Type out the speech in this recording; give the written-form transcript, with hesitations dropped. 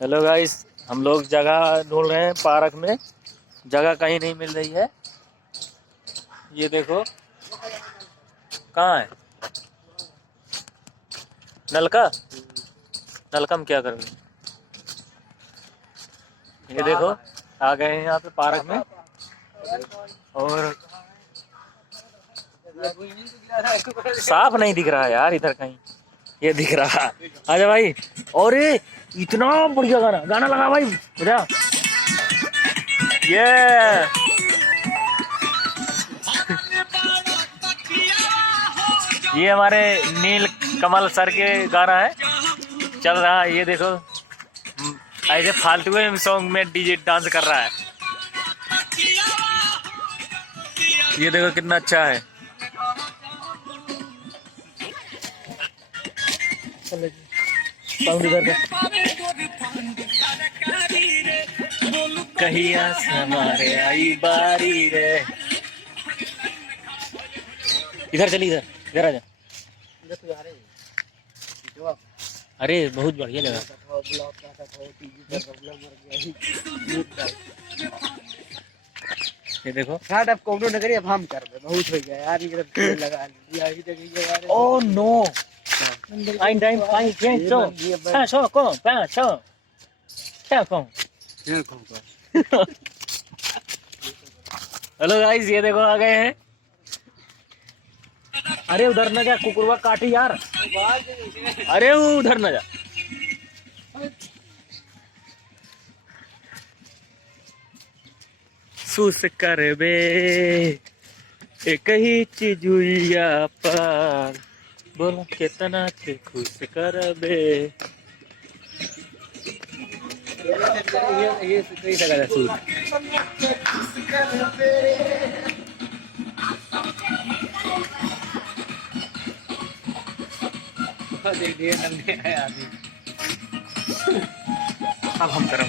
Hello guys, हम लोग जगह ढूंढ रहे हैं पार्क में। जगह कहीं नहीं मिल रही है। ये देखो कहाँ है नलका। नलका में क्या कर रहे हैं? ये देखो आ गए हैं यहाँ पे पार्क में। और साफ नहीं दिख रहा है यार इधर कहीं। ये दिख रहा। आजा भाई। और ये इतना बढ़िया गाना गाना लगा भाई बजा। ये ये हमारे नील कमल सर के गाना है, चल रहा है। ये देखो ऐसे फालतू सॉन्ग में डीजे डांस कर रहा है। ये देखो कितना अच्छा है। कहिया से हमारे आई बारी रे। इधर चली, इधर इधर आजा। अरे बहुत बढ़िया जगह। ये देखो अब कोनो न करिए, अब हम कर दे बहुत हो गया यार। इधर लगा लिया ही जगह। Oh no ein dein pai pienso so con paso क्या कहूं। हेलो गाइस, ये देखो आ गए हैं। अरे उधर न जा, कुकुरवा काटी यार। अरे उधर न जा। सुस कर बे एक ही चीज हुईया पर बोला कितना के खुश कर बे। ये सही लगा सूट। देखिए नंगे है आदमी। अब हम तरफ